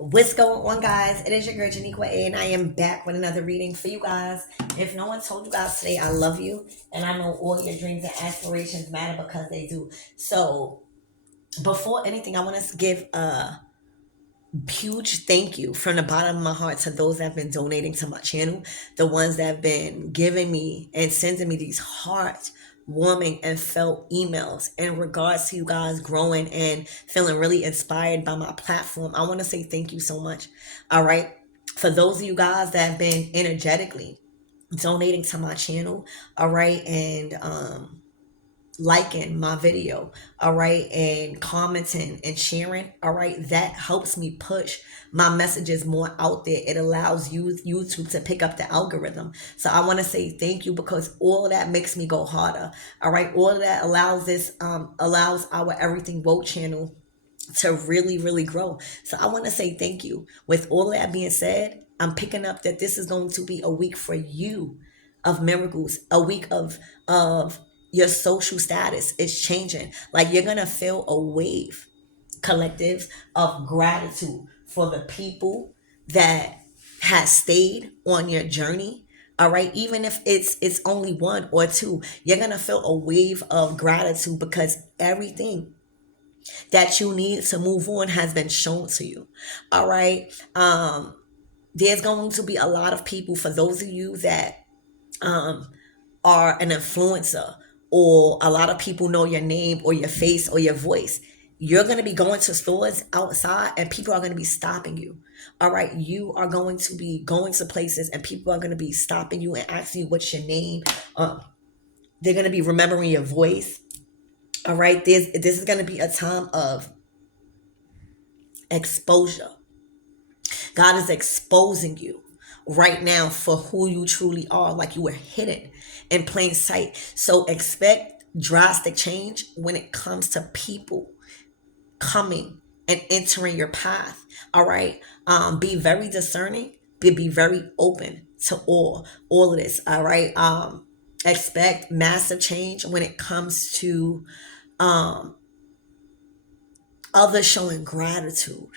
What's going on, guys? It is your girl Janiqua A, and I am back with another reading for you guys. If no one told you guys today, I love you, and I know all your dreams and aspirations matter because they do. So, before anything, I want to give a huge thank you from the bottom of my heart to those that have been donating to my channel, the ones that have been giving me and sending me these heart warming and felt emails in regards to you guys growing and feeling really inspired by my platform. I want to say thank you so much. All right. For those of you guys that have been energetically donating to my channel, all right, and liking my video, all right, and commenting and sharing, all right, that helps me push my messages more out there. It allows YouTube to pick up the algorithm. So I want to say thank you, because all of that makes me go harder. All right, all of that allows allows our Everything Woke channel to really grow. So I want to say thank you. With all of that being said, I'm picking up that this is going to be a week for you of miracles, a week of your social status is changing. Like, you're gonna feel a wave, collectives, of gratitude for the people that has stayed on your journey. All right, even if it's only one or two, you're gonna feel a wave of gratitude because everything that you need to move on has been shown to you. All right. There's going to be a lot of people, for those of you that um are an influencer, or a lot of people know your name or your face or your voice. You're going to be going to stores outside and people are going to be stopping you. All right. You are going to be going to places and people are going to be stopping you and asking you what's your name. They're going to be remembering your voice. All right. This is going to be a time of exposure. God is exposing you right now for who you truly are, like you were hidden in plain sight. So expect drastic change when it comes to people coming and entering your path. All right. Be very discerning, be very open to all of this. All right. Expect massive change when it comes to um others showing gratitude.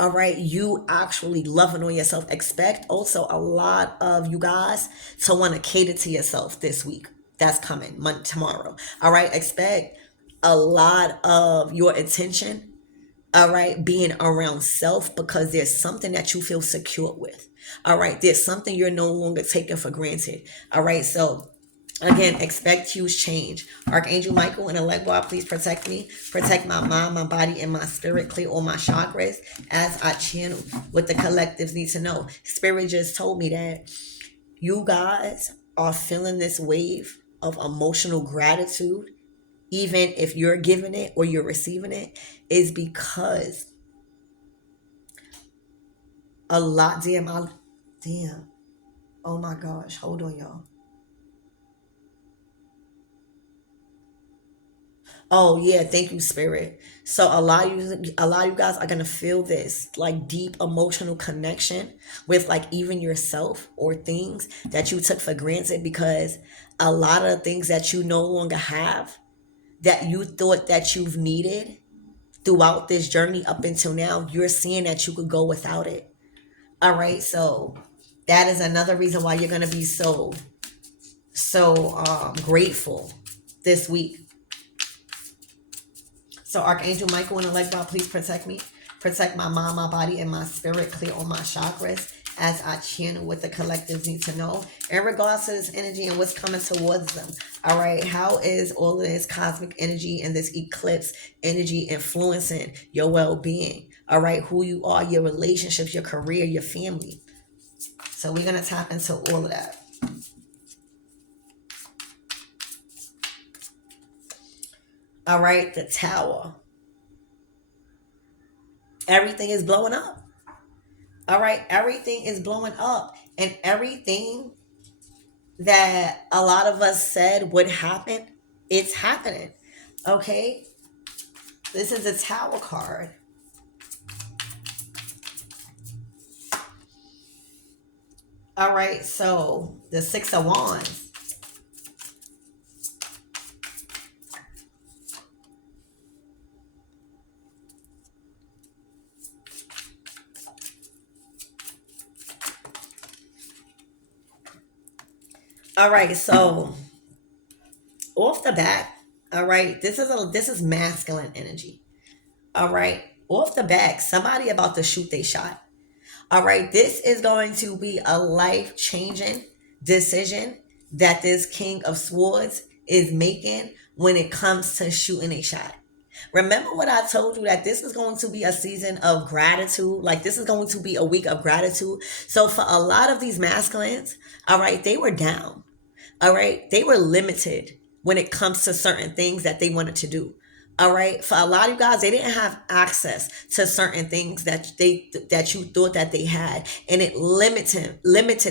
All right, you actually loving on yourself. Expect also a lot of you guys to want to cater to yourself this week. That's coming Monday, tomorrow. All right, expect a lot of your attention, all right, being around self, because there's something that you feel secure with. All right, there's something you're no longer taking for granted. All right, so again, expect huge change. Archangel Michael and Elegua, please protect me. Protect my mind, my body, and my spirit. Clear all my chakras as I channel what the collectives need to know. Spirit just told me that you guys are feeling this wave of emotional gratitude, even if you're giving it or you're receiving it, is because a lot. Damn. Oh my gosh. Hold on, y'all. Oh yeah, thank you, Spirit. So a lot of you guys are gonna feel this like deep emotional connection with, like, even yourself or things that you took for granted, because a lot of things that you no longer have, that you thought that you've needed throughout this journey up until now, you're seeing that you could go without it. All right, so that is another reason why you're gonna be so grateful this week. So Archangel Michael and Electron, please protect me. Protect my mind, my body, and my spirit. Clear all my chakras as I channel what the collectives need to know in regards to this energy and what's coming towards them. All right. How is all of this cosmic energy and this eclipse energy influencing your well-being? All right. Who you are, your relationships, your career, your family. So we're going to tap into all of that. All right. The Tower. Everything is blowing up. All right, everything is blowing up, and everything that a lot of us said would happen, it's happening. Okay, this is a Tower card. All right, so the Six of Wands. All right, so off the bat, all right, this is masculine energy. All right, off the bat, somebody about to shoot they shot. All right, this is going to be a life changing decision that this King of Swords is making when it comes to shooting a shot. Remember what I told you, that this is going to be a season of gratitude. Like, this is going to be a week of gratitude. So for a lot of these masculines, all right, they were down. All right, they were limited when it comes to certain things that they wanted to do. All right, for a lot of you guys, they didn't have access to certain things that you thought that they had, and it limited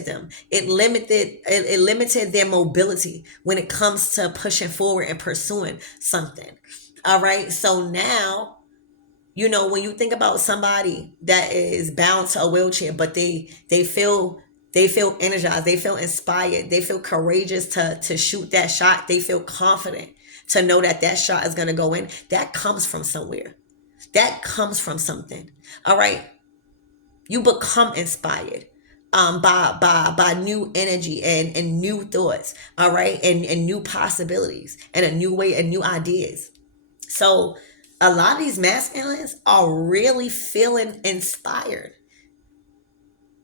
them. It limited their mobility when it comes to pushing forward and pursuing something. All right, so now, when you think about somebody that is bound to a wheelchair, but they feel energized, they feel inspired, they feel courageous to shoot that shot, they feel confident to know that that shot is going to go in. That comes from somewhere, that comes from something. All right, you become inspired by new energy and new thoughts. All right, and new possibilities and a new way and new ideas. So a lot of these masculines are really feeling inspired.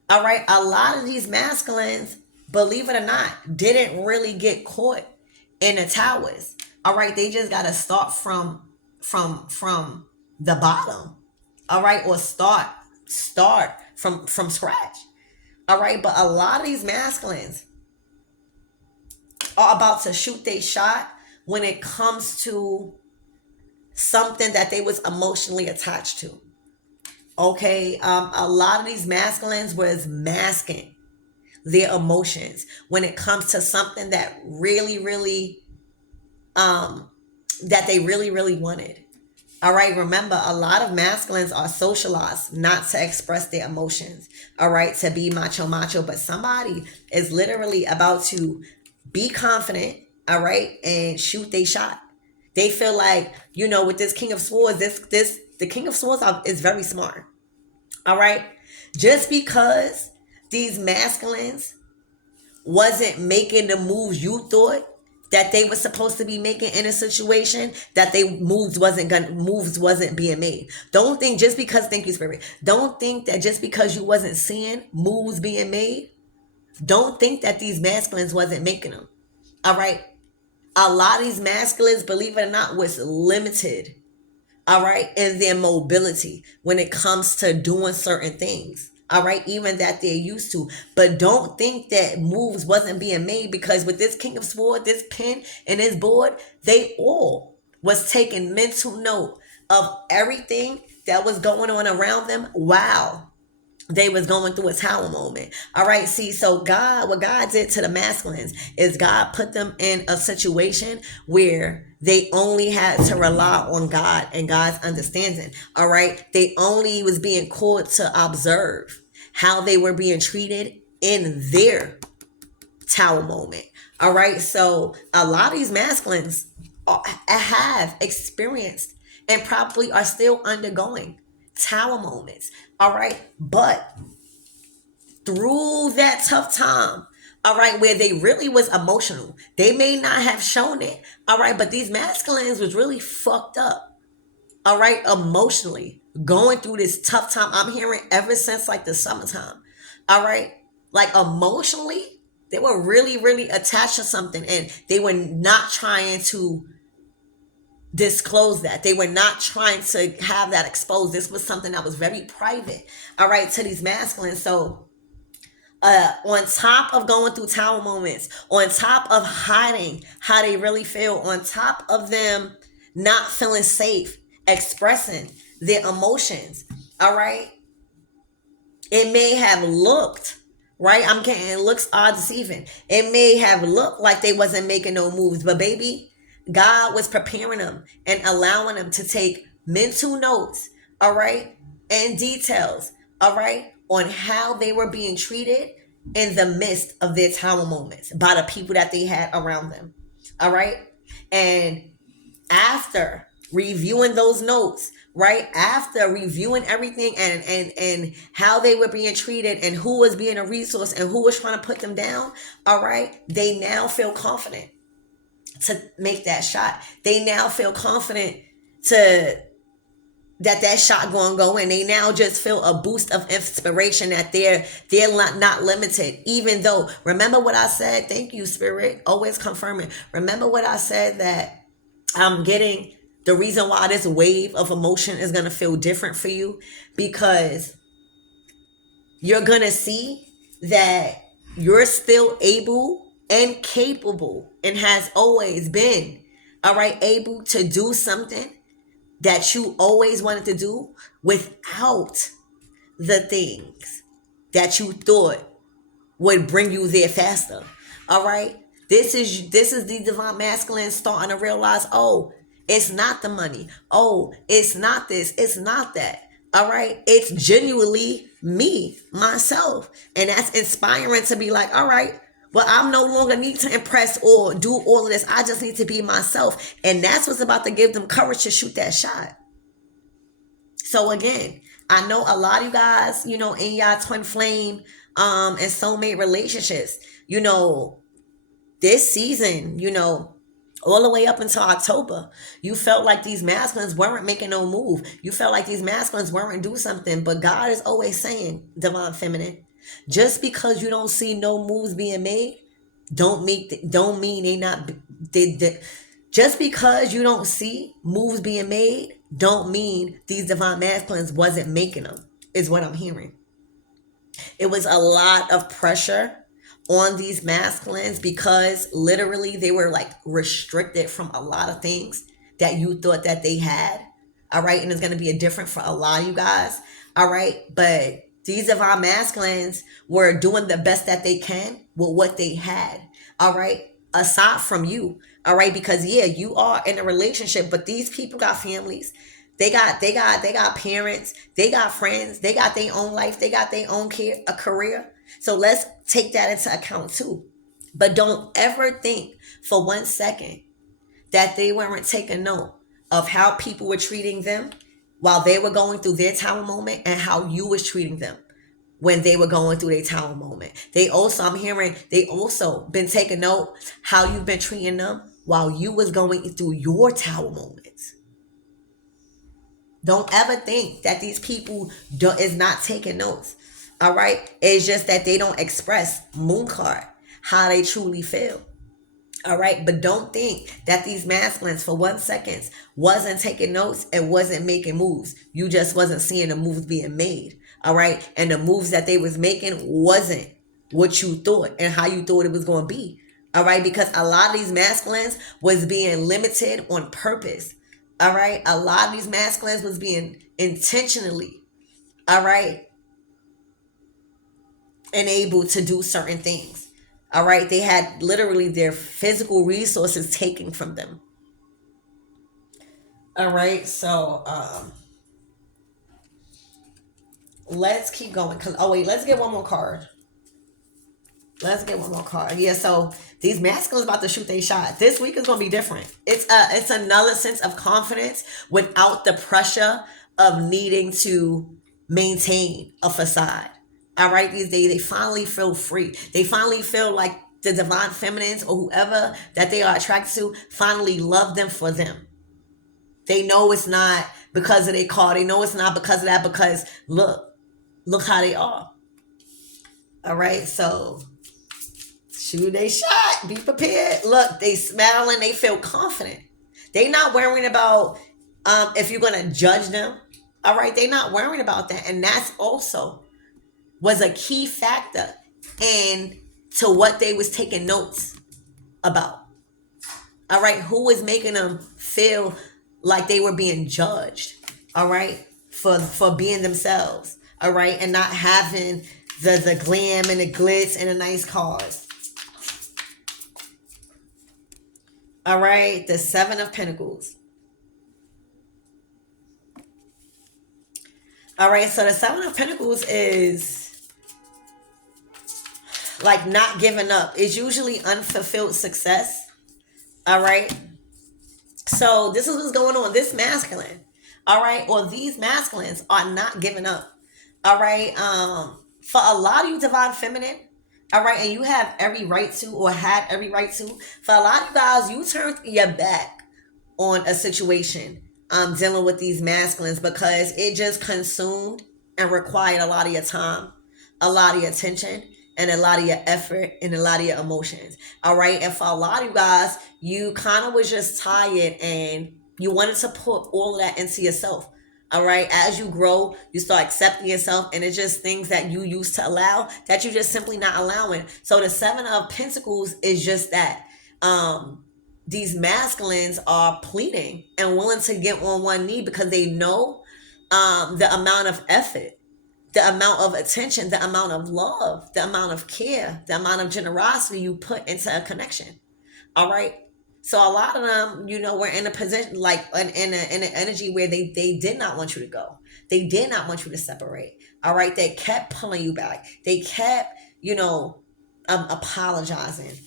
All right, a lot of these masculines, believe it or not, didn't really get caught in the towers. All right, they just got to start from the bottom. All right, or start from scratch. All right, but a lot of these masculines are about to shoot their shot when it comes to something that they was emotionally attached to. Okay, a lot of these masculines was masking their emotions when it comes to something that really um that they really wanted. All right, remember, a lot of masculines are socialized not to express their emotions. All right, to be macho, but somebody is literally about to be confident, all right, and shoot they shot. They feel like, with this King of Swords, this the King of Swords is very smart. All right, just because these masculines wasn't making the moves you thought that they were supposed to be making in a situation, that they moves wasn't being made. Don't think just because, thank you, Spirit. Don't think that just because you wasn't seeing moves being made, don't think that these masculines wasn't making them. All right, a lot of these masculines, believe it or not, was limited, all right, in their mobility when it comes to doing certain things. All right, even that they're used to. But don't think that moves wasn't being made, because with this King of Swords, this pen and this board, they all was taking mental note of everything that was going on around them. Wow, they was going through a tower moment. All right, see, so what God did to the masculines is God put them in a situation where they only had to rely on God and God's understanding. All right, they only was being called to observe how they were being treated in their tower moment. All right, so a lot of these masculines have experienced and probably are still undergoing tower moments. All right, but through that tough time, all right, where they really was emotional, they may not have shown it. All right, but these masculines was really fucked up. All right, emotionally going through this tough time. I'm hearing ever since like the summertime. All right, like emotionally, they were really attached to something, and they were not trying to disclose that. They were not trying to have that exposed. This was something that was very private, all right, to these masculines. So on top of going through tower moments, on top of hiding how they really feel, on top of them not feeling safe expressing their emotions, all right, it may have looked, right, I'm getting, it looks odd deceiving, it may have looked like they wasn't making no moves, but baby, God was preparing them and allowing them to take mental notes, all right, and details, all right, on how they were being treated in the midst of their tower moments by the people that they had around them. All right. And after reviewing those notes, right? After reviewing everything and how they were being treated and who was being a resource and who was trying to put them down, all right, they now feel confident to make that shot. They now feel confident to that shot going to go in. They now just feel a boost of inspiration that they're not limited. Even though, remember what I said? Thank you, Spirit. Always confirming. Remember what I said, that I'm getting the reason why this wave of emotion is going to feel different for you, because you're going to see that you're still able and capable, and has always been, all right, able to do something that you always wanted to do without the things that you thought would bring you there faster. All right. This is the divine masculine starting to realize, oh, it's not the money. Oh, it's not this. It's not that. All right. It's genuinely me, myself. And that's inspiring to be like, all right, well, I'm no longer need to impress or do all of this. I just need to be myself. And that's what's about to give them courage to shoot that shot. So again, I know a lot of you guys, in y'all twin flame and soulmate relationships, this season, all the way up until October, you felt like these masculines weren't making no move. You felt like these masculines weren't do something. But God is always saying, divine feminine, just because you don't see no moves being made, don't mean they not. Just because you don't see moves being made, don't mean these divine masculines wasn't making them. Is what I'm hearing. It was a lot of pressure on these masculines because literally they were like restricted from a lot of things that you thought that they had. All right. And it's going to be a different for a lot of you guys. All right. But these divine masculines were doing the best that they can with what they had. All right. Aside from you. All right. Because yeah, you are in a relationship, but these people got families. They got parents, they got friends, they got their own life, they got their own career. So let's take that into account too. But don't ever think for 1 second that they weren't taking note of how people were treating them while they were going through their tower moment, and how you was treating them when they were going through their tower moment. I'm hearing they also been taking note how you've been treating them while you was going through your tower moments. Don't ever think that these people is not taking notes. All right. It's just that they don't express moon card how they truly feel. All right. But don't think that these masculines for 1 second wasn't taking notes and wasn't making moves. You just wasn't seeing the moves being made. All right. And the moves that they was making wasn't what you thought and how you thought it was going to be. All right. Because a lot of these masculines was being limited on purpose. All right. A lot of these masculines was being intentionally, all right, enabled to do certain things. All right. They had literally their physical resources taken from them. All right. So, let's keep going. Let's get one more card. Yeah, so these masculines about to shoot their shot. This week is gonna be different. It's another sense of confidence without the pressure of needing to maintain a facade. All right, these days they finally feel free. They finally feel like the divine feminines or whoever that they are attracted to finally love them for them. They know it's not because of their car. They know it's not because of that. Because look how they are. All right, so shoot they shot. Be prepared. Look, they smiling. They feel confident. They not worrying about if you're gonna judge them. All right, they not worrying about that, and that's also was a key factor in to what they was taking notes about. All right, who was making them feel like they were being judged? All right, for being themselves. All right, and not having the glam and the glitz and the nice cars. All right, the 7 of Pentacles. All right, so the 7 of Pentacles is like not giving up. It's usually unfulfilled success. All right. So this is what's going on. This masculine, all right, or these masculines are not giving up. All right. For a lot of you divine feminine, all right, and you have every right to, or had every right to. For a lot of you guys, you turned your back on a situation dealing with these masculines because it just consumed and required a lot of your time, a lot of your attention, and a lot of your effort and a lot of your emotions. All right. And for a lot of you guys, you kind of was just tired and you wanted to put all of that into yourself. All right. As you grow, you start accepting yourself, and it's just things that you used to allow that you just simply not allowing. So the Seven of Pentacles is just that. These masculines are pleading and willing to get on one knee because they know the amount of effort, the amount of attention, the amount of love, the amount of care, the amount of generosity you put into a connection. All right. So a lot of them, were in a position like in an energy where they did not want you to go. They did not want you to separate. All right. They kept pulling you back. They kept, apologizing.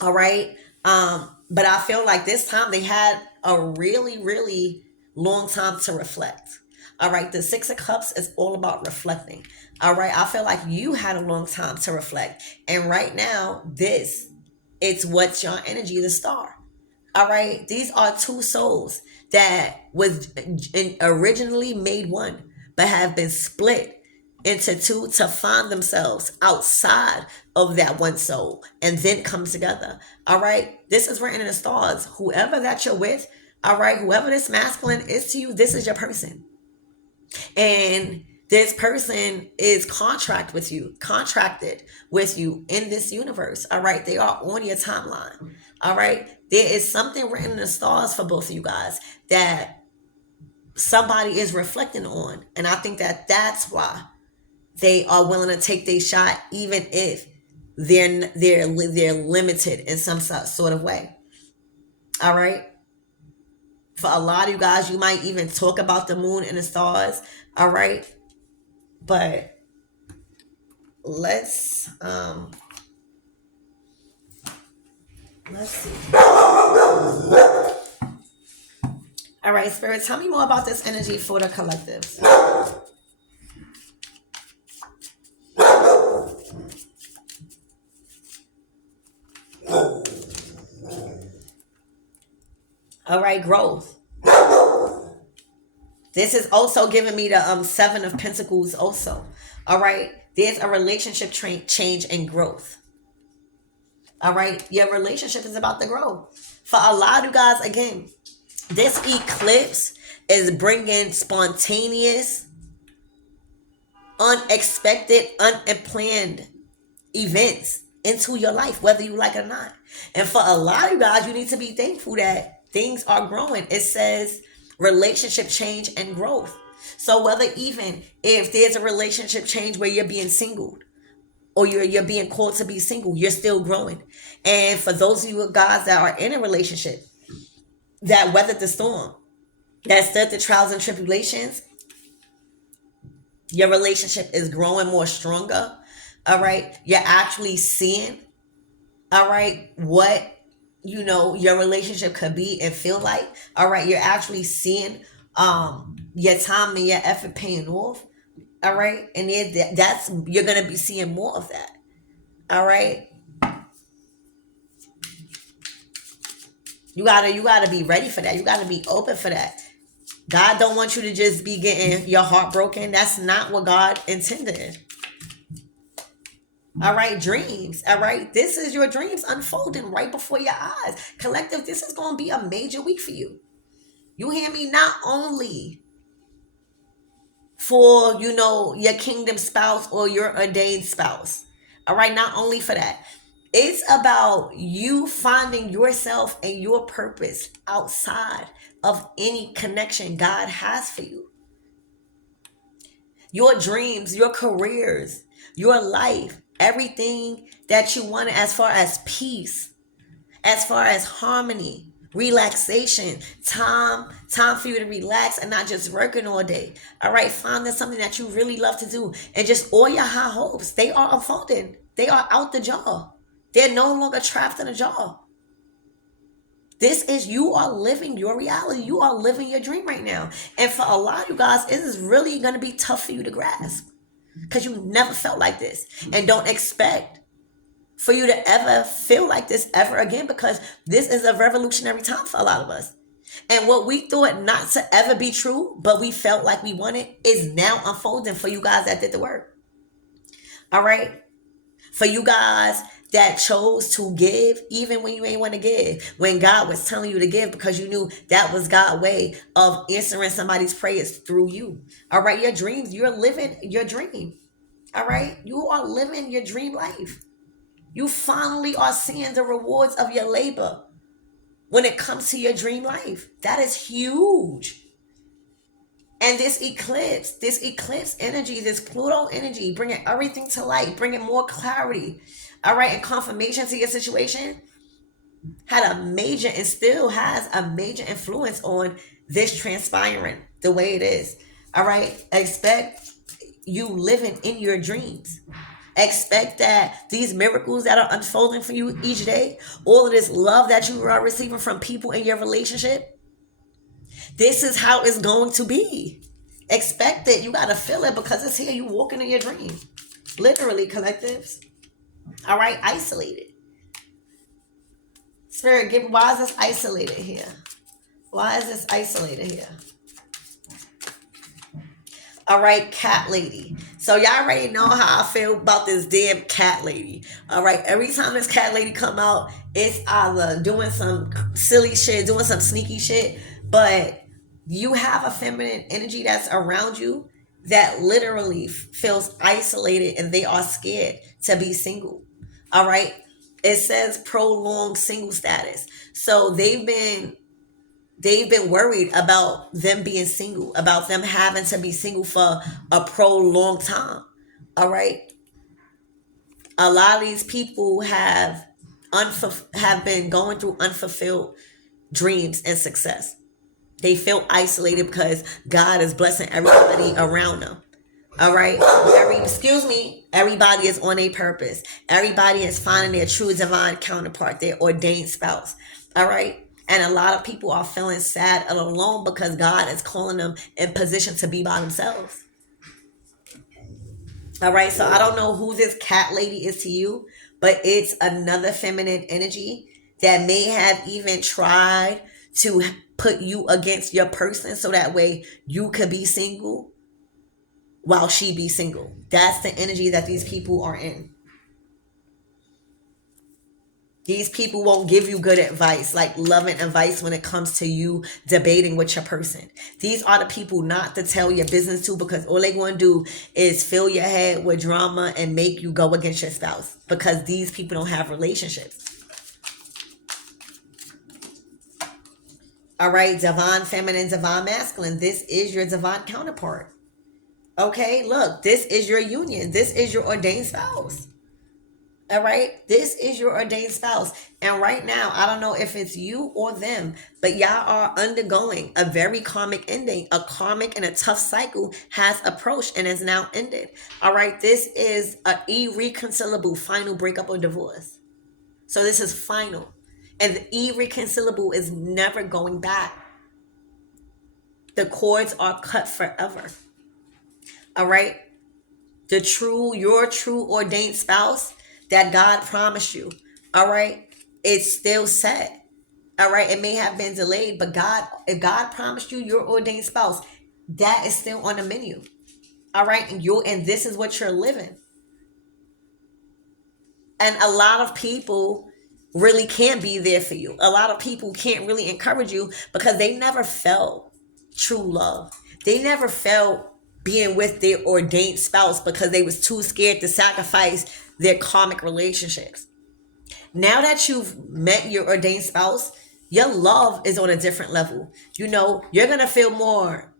All right. But I feel like this time they had a really, really long time to reflect. All right. The Six of Cups is all about reflecting. All right. I feel like you had a long time to reflect. And right now, it's what's your energy, the star. All right. These are two souls that was originally made one, but have been split into two to find themselves outside of that one soul and then comes together. All right. This is written in the stars. Whoever that you're with, all right, whoever this masculine is to you, this is your person. And this person is contracted with you in this universe. All right. They are on your timeline. All right. There is something written in the stars for both of you guys that somebody is reflecting on. And I think that that's why they are willing to take their shot, even if they're limited in some sort of way. All right. For a lot of you guys, you might even talk about the moon and the stars. All right. But let's see. All right, Spirit, tell me more about this energy for the collectives. All right, growth. This is also giving me the Seven of Pentacles also. All right, there's a relationship change and growth. All right, your relationship is about to grow. For a lot of you guys, again, this eclipse is bringing spontaneous, unexpected, unplanned events into your life, whether you like it or not. And for a lot of you guys, you need to be thankful that things are growing. It says relationship change and growth. So whether even if there's a relationship change where you're being singled or you're being called to be single, you're still growing. And for those of you guys that are in a relationship that weathered the storm, that stood the trials and tribulations, your relationship is growing more stronger. All right. You're actually seeing, all right, what, your relationship could be and feel like. All right. You're actually seeing your time and your effort paying off. All right. And you're going to be seeing more of that. All right. You gotta be ready for that. You gotta be open for that. God don't want you to just be getting your heart broken. That's not what God intended. All right, dreams. All right, this is your dreams unfolding right before your eyes. Collective, this is going to be a major week for you. You hear me? Not only for, your kingdom spouse or your ordained spouse. All right, not only for that. It's about you finding yourself and your purpose outside of any connection God has for you. Your dreams, your careers, your life, everything that you want as far as peace, as far as harmony, relaxation, time for you to relax and not just working all day. All right, finding something that you really love to do, and just all your high hopes, they are unfolding. They are out the jar. They're no longer trapped in a jar. This is, you are living your reality. You are living your dream right now. And for a lot of you guys, it is really going to be tough for you to grasp because you never felt like this. And don't expect for you to ever feel like this ever again, because this is a revolutionary time for a lot of us. And what we thought not to ever be true, but we felt like we wanted, is now unfolding for you guys that did the work. All right? For you guys that chose to give even when you ain't want to give, when God was telling you to give because you knew that was God's way of answering somebody's prayers through you. All right? Your dreams, you're living your dream. All right? You are living your dream life. You finally are seeing the rewards of your labor when it comes to your dream life. That is huge. And this eclipse energy, this Pluto energy, bringing everything to light, bringing more clarity, all right, and confirmation to your situation, had a major and still has a major influence on this transpiring the way it is. All right, expect you living in your dreams. Expect that these miracles that are unfolding for you each day, all of this love that you are receiving from people in your relationship, this is how it's going to be. Expect it. You got to feel it because it's here. You walking in your dream. Literally, collectives. All right, isolated. Spirit, why is this isolated here? Why is this isolated here? All right, cat lady. So y'all already know how I feel about this damn cat lady. All right, every time this cat lady come out, it's either doing some silly shit, doing some sneaky shit, but you have a feminine energy that's around you that literally feels isolated and they are scared to be single. All right, it says prolonged single status. So they've been worried about them being single, about them having to be single for a prolonged time. All right. A lot of these people have been going through unfulfilled dreams and success. They feel isolated because God is blessing everybody around them. All right. Everybody is on a purpose. Everybody is finding their true divine counterpart, their ordained spouse. All right. And a lot of people are feeling sad and alone because God is calling them in position to be by themselves. All right. So I don't know who this cat lady is to you, but it's another feminine energy that may have even tried to put you against your person so that way you could be single while she be single. That's the energy that these people are in. These people won't give you good advice, like loving advice when it comes to you debating with your person. These are the people not to tell your business to, because all they going to do is fill your head with drama and make you go against your spouse, because these people don't have relationships. All right, divine feminine, divine masculine. This is your divine counterpart. Okay, look, this is your union. This is your ordained spouse. All right, this is your ordained spouse. And right now, I don't know if it's you or them, but y'all are undergoing a very karmic ending. A karmic and a tough cycle has approached and is now ended. All right, this is an irreconcilable final breakup or divorce. So this is final. And the irreconcilable is never going back. The cords are cut forever. All right, your true ordained spouse that God promised you, all right, it's still set. All right, it may have been delayed, but if God promised you your ordained spouse, that is still on the menu. All right, and this is what you're living. And a lot of people really can't be there for you. A lot of people can't really encourage you because they never felt true love. They never felt being with their ordained spouse because they was too scared to sacrifice their karmic relationships. Now that you've met your ordained spouse, your love is on a different level. You know, you're going to feel more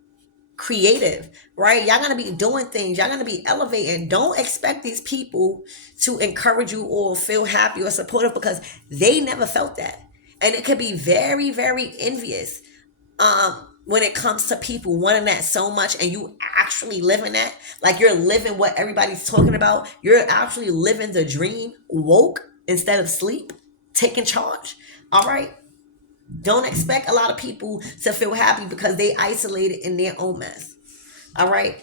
creative, right? Y'all going to be doing things. Y'all going to be elevating. Don't expect these people to encourage you or feel happy or supportive because they never felt that. And it could be very, very envious. When it comes to people wanting that so much and you actually living that, like you're living what everybody's talking about, you're actually living the dream, woke instead of sleep, taking charge. All right. Don't expect a lot of people to feel happy because they isolated in their own mess. All right.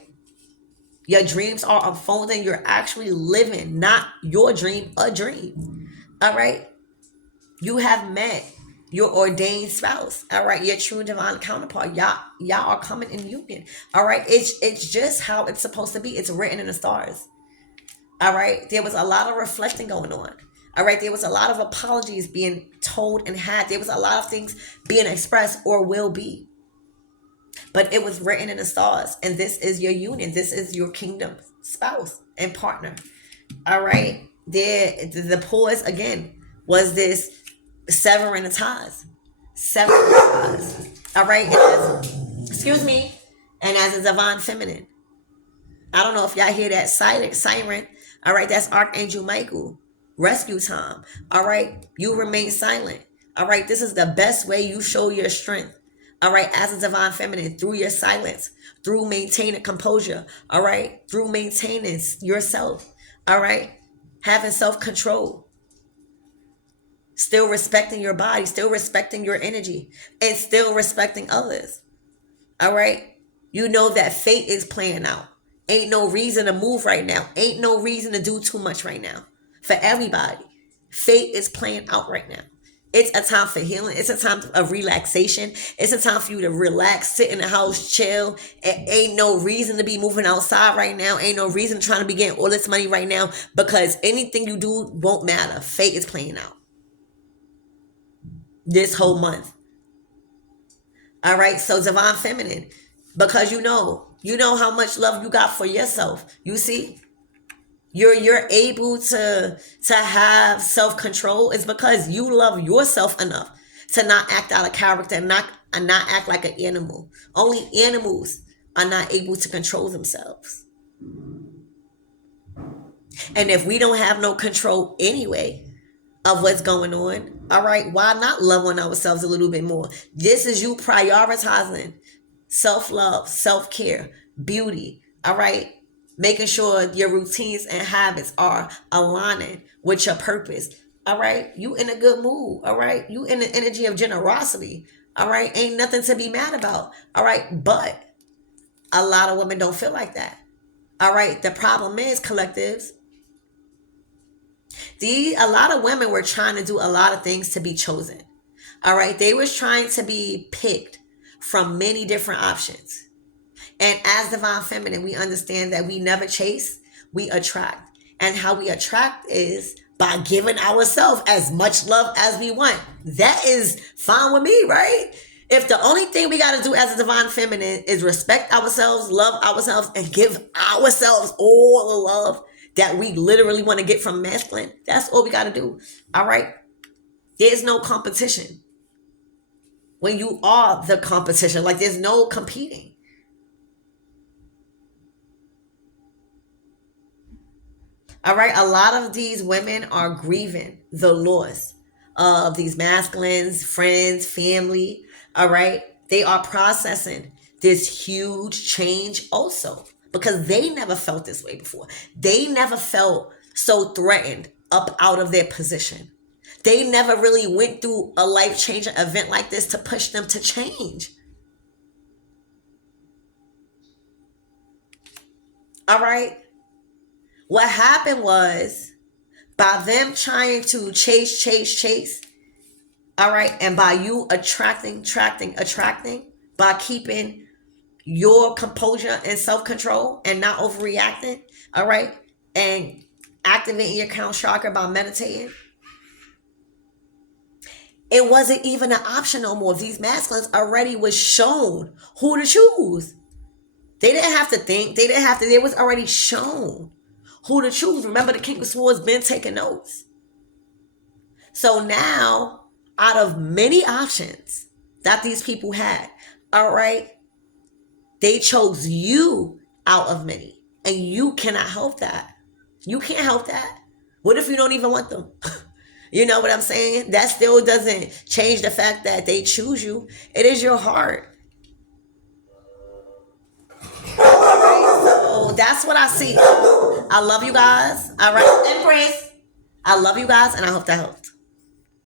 Your dreams are unfolding. You're actually living, not your dream, a dream. All right. You have met your ordained spouse. All right. Your true divine counterpart. Y'all are coming in union. All right. It's just how it's supposed to be. It's written in the stars. All right. There was a lot of reflecting going on. All right. There was a lot of apologies being told and had. There was a lot of things being expressed or will be. But it was written in the stars. And this is your union. This is your kingdom spouse and partner. All right. The pause again was this severing the ties. Severing the ties. All right. Excuse me. And as a divine feminine, I don't know if y'all hear that siren. All right, that's Archangel Michael. Rescue time. All right, you remain silent. All right, this is the best way you show your strength. All right, as a divine feminine, through your silence, through maintaining composure. All right, through maintaining yourself. All right, having self-control. Still respecting your body, still respecting your energy, and still respecting others. All right, you know that fate is playing out. Ain't no reason to move right now. Ain't no reason to do too much right now. For everybody, fate is playing out right now. It's a time for healing. It's a time of relaxation. It's a time for you to relax, sit in the house, chill. Ain't no reason to be moving outside right now. Ain't no reason trying to be getting all this money right now because anything you do won't matter. Fate is playing out this whole month. All right, so divine feminine, because you know how much love you got for yourself. You see, you're able to have self-control. It's because you love yourself enough to not act out of character and not act like an animal. Only animals are not able to control themselves. And if we don't have no control anyway of what's going on, all right, why not love on ourselves a little bit more? This is you prioritizing self-love, self-care, beauty, all right? Making sure your routines and habits are aligning with your purpose, all right? You in a good mood, all right? You in the energy of generosity, all right? Ain't nothing to be mad about, all right? But a lot of women don't feel like that, all right? The problem is, collectives, a lot of women were trying to do a lot of things to be chosen. All right. They was trying to be picked from many different options. And as divine feminine, we understand that we never chase, we attract. And how we attract is by giving ourselves as much love as we want. That is fine with me, right? If the only thing we got to do as a divine feminine is respect ourselves, love ourselves, and give ourselves all the love that we literally want to get from masculine, that's all we got to do. All right. There's no competition when you are the competition. Like, there's no competing. All right. A lot of these women are grieving the loss of these masculines, friends, family. All right. They are processing this huge change also, because they never felt this way before. They never felt so threatened up out of their position. They never really went through a life-changing event like this to push them to change. All right. What happened was, by them trying to chase, all right, and by you attracting, by keeping your composure and self-control and not overreacting, all right, and activating your crown chakra by meditating, it wasn't even an option no more. These masculines already was shown who to choose. They didn't have to think. They was already shown who to choose. Remember, the King of Swords been taking notes. So now, out of many options that these people had, all right, they chose you out of many. And you cannot help that. You can't help that. What if you don't even want them? You know what I'm saying? That still doesn't change the fact that they choose you. It is your heart. So that's what I see. I love you guys. All right. Empress. I love you guys, and I hope that helped.